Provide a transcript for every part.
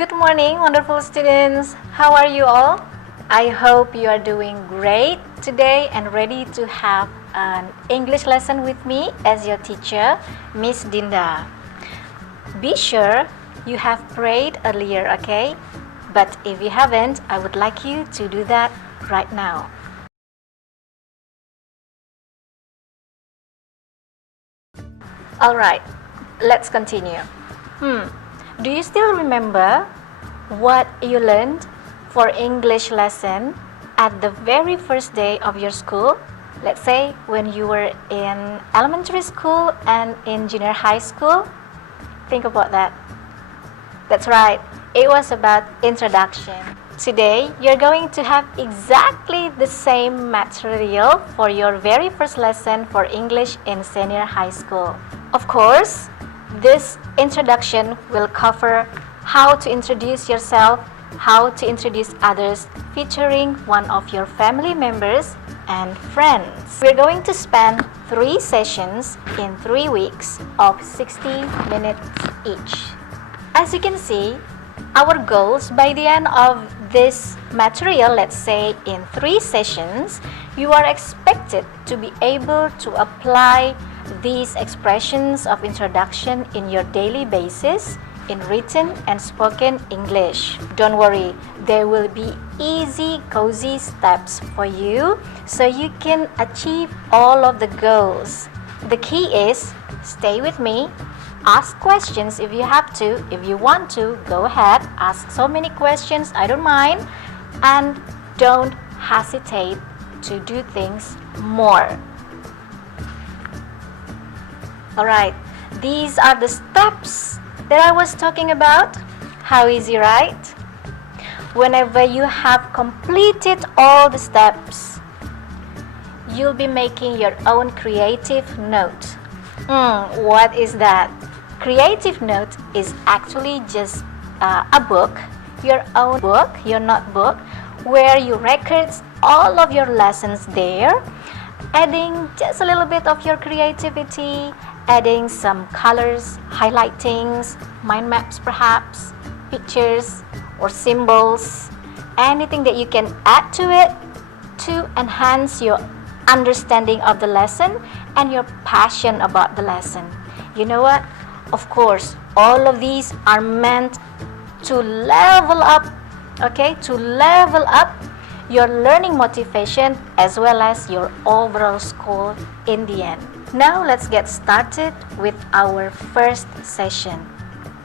Good morning, wonderful students. How are you all? I hope you are doing great today and ready to have an English lesson with me as your teacher, Miss Dinda. Be sure you have prayed earlier, okay? But if you haven't, I would like you to do that right now. Alright, let's continue. Do you still remember what you learned for English lesson at the very first day of your school? Let's say when you were in elementary school and in junior high school. Think about that. That's right, it was about introduction. Today, you're going to have exactly the same material for your very first lesson for English in senior high school. Of course, this introduction will cover how to introduce yourself, how to introduce others, featuring one of your family members and friends. We're going to spend 3 sessions in 3 weeks of 60 minutes each. As you can see, our goals by the end of this material, let's say in 3 sessions, you are expected to be able to apply these expressions of introduction in your daily basis in written and spoken English. Don't worry, there will be easy, cozy steps for you so you can achieve all of the goals. The key is stay with me, ask questions if you have to. If you want to, go ahead, ask so many questions, I don't mind, and don't hesitate to do things more. Alright, these are the steps that I was talking about. How easy, right? Whenever you have completed all the steps, you'll be making your own creative note. What is that? Creative note is actually just a book, your own book, your notebook, where you record all of your lessons there, adding just a little bit of your creativity, adding some colors, highlightings, mind maps perhaps, pictures or symbols, anything that you can add to it to enhance your understanding of the lesson and your passion about the lesson. You know what? Of course, all of these are meant to level up, okay? To level up your learning motivation as well as your overall score in the end. Now let's get started with our first session.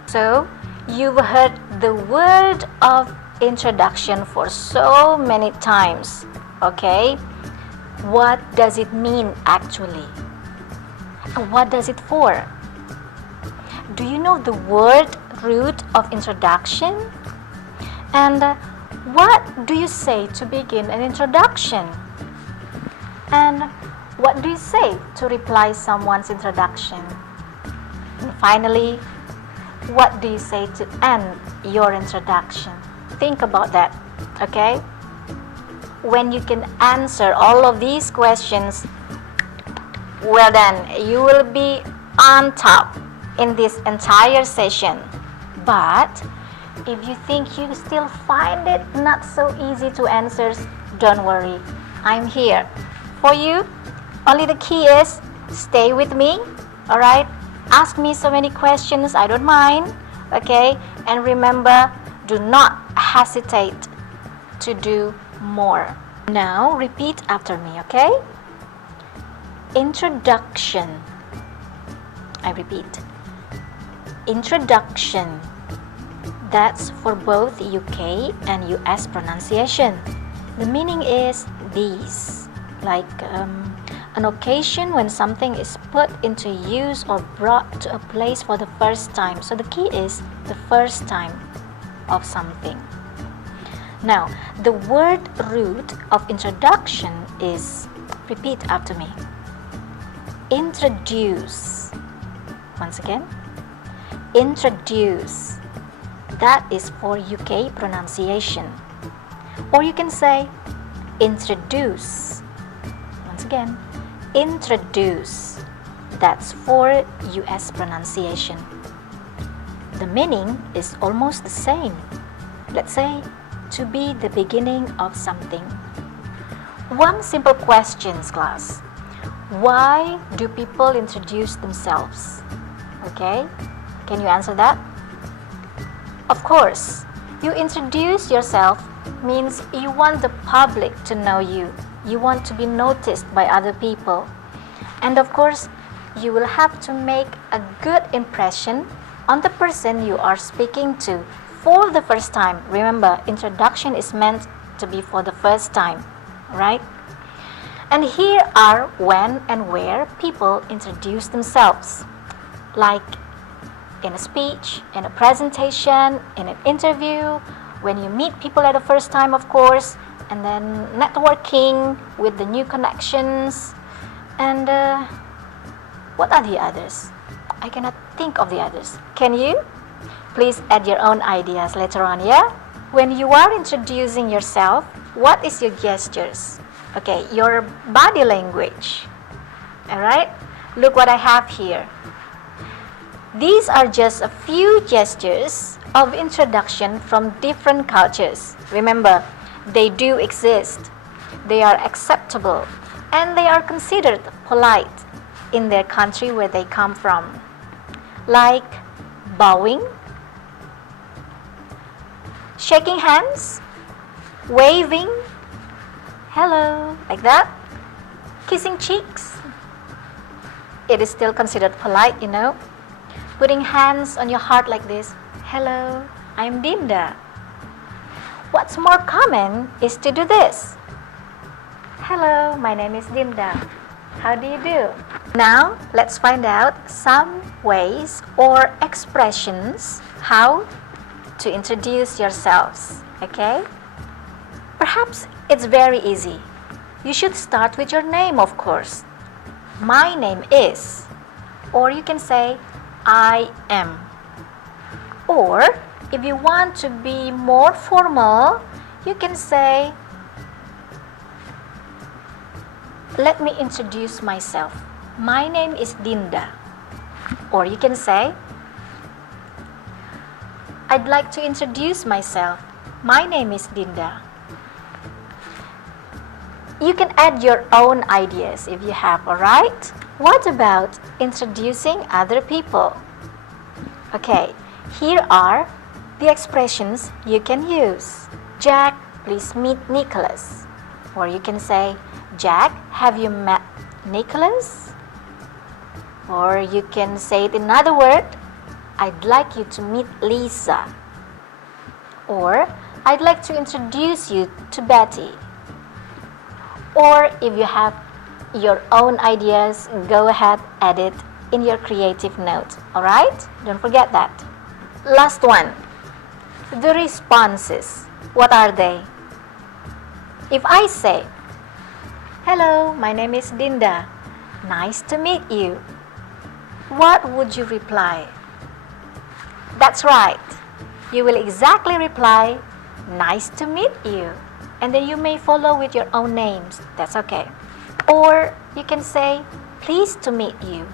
So, you've heard the word of introduction for so many times, okay? What does it mean actually? And what does it for? Do you know the word root of introduction? And what do you say to begin an introduction? And what do you say to reply someone's introduction? And finally, what do you say to end your introduction? Think about that, okay? When you can answer all of these questions, well then, you will be on top in this entire session. But if you think you still find it not so easy to answer, don't worry, I'm here for you. Only the key is stay with me, alright? Ask me so many questions, I don't mind, okay? And remember, do not hesitate to do more. Now repeat after me, okay? Introduction. I repeat. Introduction. That's for both UK and US pronunciation. The meaning is these, like an occasion when something is put into use or brought to a place for the first time. So the key is the first time of something. Now, the word root of introduction is, repeat after me, introduce. Once again, introduce. That is for UK pronunciation. Or you can say introduce. Once again, introduce. That's for US pronunciation. the meaning is almost the same. Let's say, to be the beginning of something. One simple question, class. Why do people introduce themselves? Okay, can you answer that? Of course, you introduce yourself means you want the public to know you. You want to be noticed by other people. And of course, you will have to make a good impression on the person you are speaking to for the first time. Remember, introduction is meant to be for the first time, right? And here are when and where people introduce themselves. Like in a speech, in a presentation, in an interview, when you meet people at the first time, of course, and then networking with the new connections. And what are the others? I cannot think of the others. Can you? Please add your own ideas later on, yeah? When you are introducing yourself, what is your gestures? Okay, your body language. Alright? Look what I have here. These are just a few gestures of introduction from different cultures. Remember, they do exist. They are acceptable and they are considered polite in their country where they come from. Like bowing, shaking hands, waving, hello, like that, kissing cheeks. It is still considered polite, you know. Putting hands on your heart like this, hello, I'm Dinda. What's more common is to do this. Hello, my name is Dinda. How do you do? Now, let's find out some ways or expressions how to introduce yourselves, okay? Perhaps it's very easy. You should start with your name, of course. My name is, or you can say, I am. Or, if you want to be more formal, you can say, let me introduce myself. My name is Dinda. Or you can say, I'd like to introduce myself. My name is Dinda. You can add your own ideas if you have, alright? What about introducing other people? Okay, here are the expressions you can use. Jack, please meet Nicholas. Or you can say, Jack, have you met Nicholas? Or you can say it in another word, I'd like you to meet Lisa. Or, I'd like to introduce you to Betty. Or if you have your own ideas, go ahead, add it in your creative note. Alright? Don't forget that. Last one. The responses. What are they? If I say, hello, my name is Dinda. Nice to meet you. What would you reply? That's right. You will exactly reply, nice to meet you. And then you may follow with your own names. That's okay. Or you can say, pleased to meet you.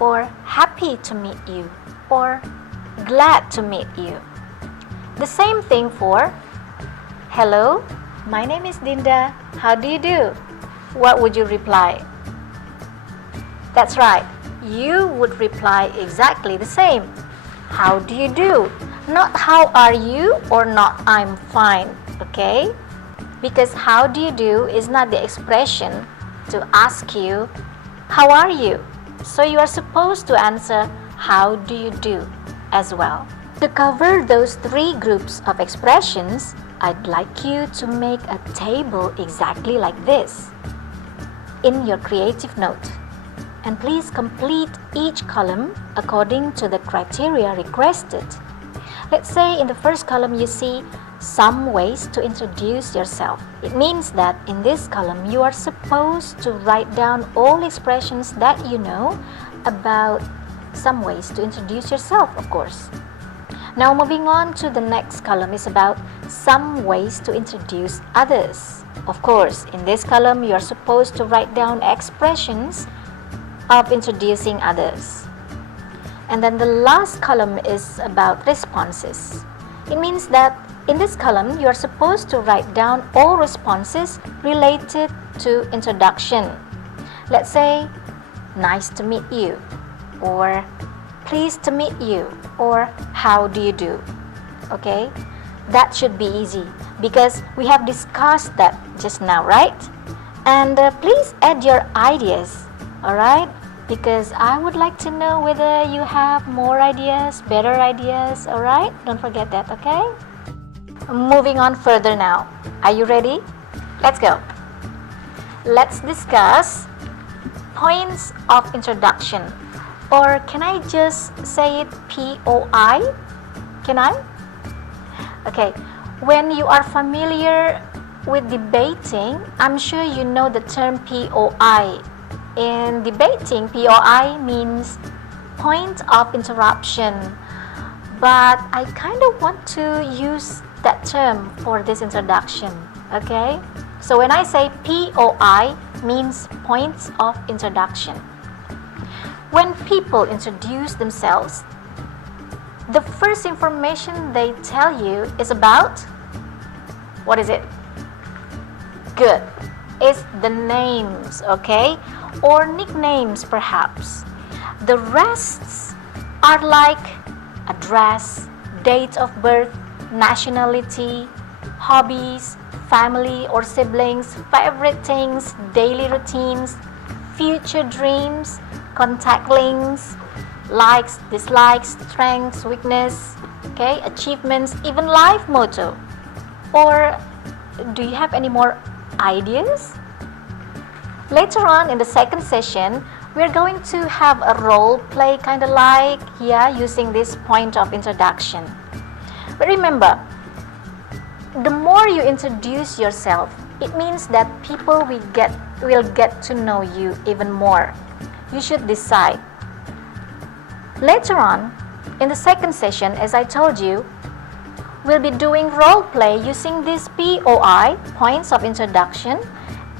Or happy to meet you. Or glad to meet you. The same thing for, hello, my name is Dinda. How do you do? What would you reply? That's right. You would reply exactly the same. How do you do? Not how are you or not I'm fine. Okay? Because how do you do is not the expression to ask you, how are you? So you are supposed to answer, how do you do as well. To cover those three groups of expressions, I'd like you to make a table exactly like this in your creative note. And please complete each column according to the criteria requested. Let's say in the first column you see some ways to introduce yourself. It means that in this column you are supposed to write down all expressions that you know about some ways to introduce yourself, of course. Now moving on to the next column is about some ways to introduce others. Of course, in this column you are supposed to write down expressions of introducing others. And then the last column is about responses. It means that in this column, you are supposed to write down all responses related to introduction. Let's say, nice to meet you, or pleased to meet you, or how do you do? Okay, that should be easy because we have discussed that just now, right? And please add your ideas, alright? Because I would like to know whether you have more ideas, better ideas, alright? Don't forget that, okay? Moving on further now. Are you ready? Let's go. Let's discuss points of introduction. Or can I just say it POI? Can I? Okay. When you are familiar with debating, I'm sure you know the term POI. In debating, POI means point of interruption. But I kind of want to use that term for this introduction. Okay? So when I say POI, means points of introduction. When people introduce themselves, the first information they tell you is about, what is it? Good. It's the names, okay? Or nicknames perhaps. The rests are like address, date of birth, nationality, hobbies, family or siblings, favorite things, daily routines, future dreams, contact links, likes, dislikes, strengths, weakness, okay, achievements, even life motto. Or do you have any more ideas? Later on in the second session, we're going to have a role play kind of like using this point of introduction. But remember, the more you introduce yourself, it means that people will get to know you even more. You should decide. Later on, in the second session, as I told you, we'll be doing role play using these POI, points of introduction,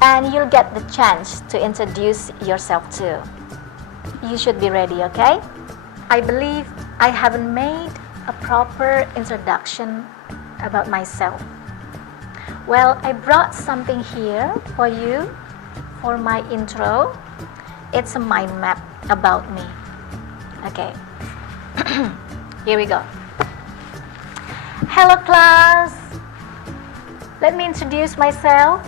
and you'll get the chance to introduce yourself too. You should be ready, okay? I believe I haven't made a proper introduction about myself. Well, I brought something here for you for my intro. It's a mind map about me. Okay, here we go. Hello class, let me introduce myself.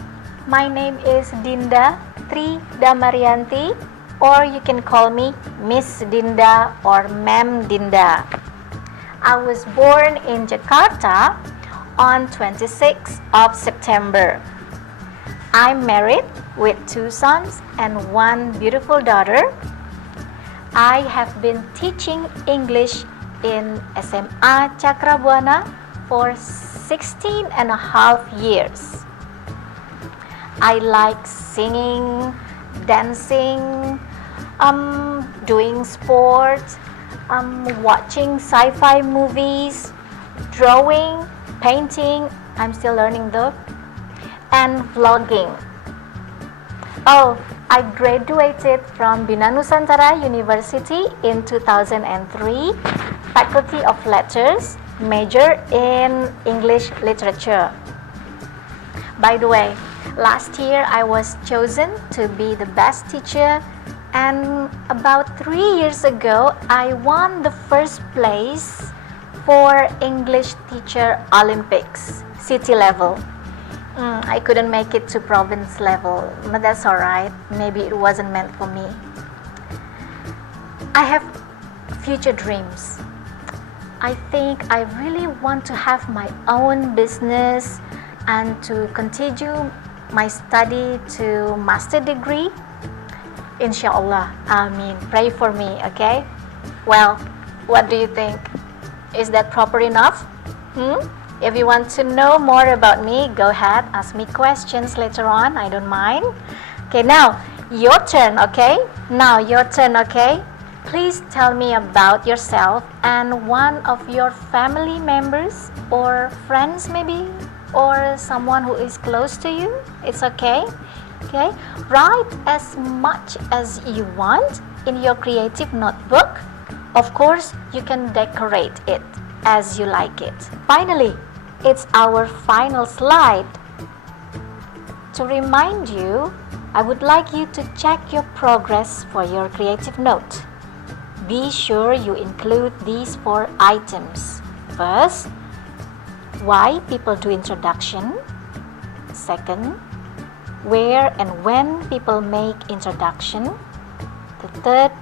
My name is Dinda Tri Damarianti, or you can call me Miss Dinda or Ma'am Dinda. I was born in Jakarta on 26th of September. I'm married with 2 sons and 1 beautiful daughter. I have been teaching English in SMA Cakrabuana for 16 and a half years. I like singing, dancing, doing sports, watching sci-fi movies, drawing, painting, I'm still learning though, and vlogging. Oh, I graduated from Bina Nusantara University in 2003, Faculty of Letters, major in English Literature. By the way, last year I was chosen to be the best teacher, and about 3 years ago I won the first place for English Teacher Olympics, city level. I couldn't make it to province level, but that's alright. Maybe it wasn't meant for me. I have future dreams. I think I really want to have my own business and to continue my study to master degree. Inshallah, Ameen. Pray for me, okay? Well, what do you think? Is that proper enough? If you want to know more about me, go ahead, ask me questions later on. I don't mind. Okay, now your turn, okay? Now your turn, okay? Please tell me about yourself and one of your family members or friends maybe, or someone who is close to you. It's okay. Okay? Write as much as you want in your creative notebook. Of course, you can decorate it as you like it. Finally, it's our final slide. To remind you, I would like you to check your progress for your creative note. Be sure you include these 4 items. First, why people do introduction. Second, where and when people make introduction. The third,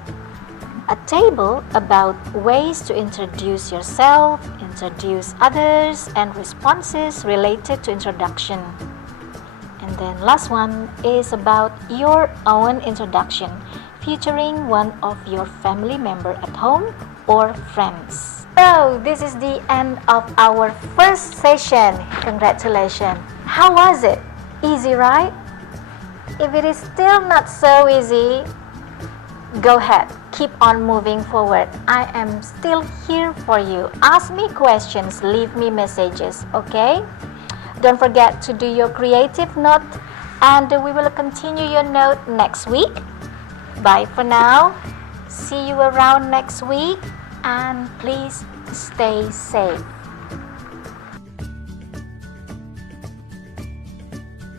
a table about ways to introduce yourself, introduce others, and responses related to introduction. And then last one is about your own introduction, featuring one of your family member at home or friends. So this is the end of our first session. Congratulations. How was it? Easy, right? If it is still not so easy, go ahead. Keep on moving forward. I am still here for you. Ask me questions, leave me messages, okay? Don't forget to do your creative note, and we will continue your note next week. Bye for now. See you around next week, and please stay safe.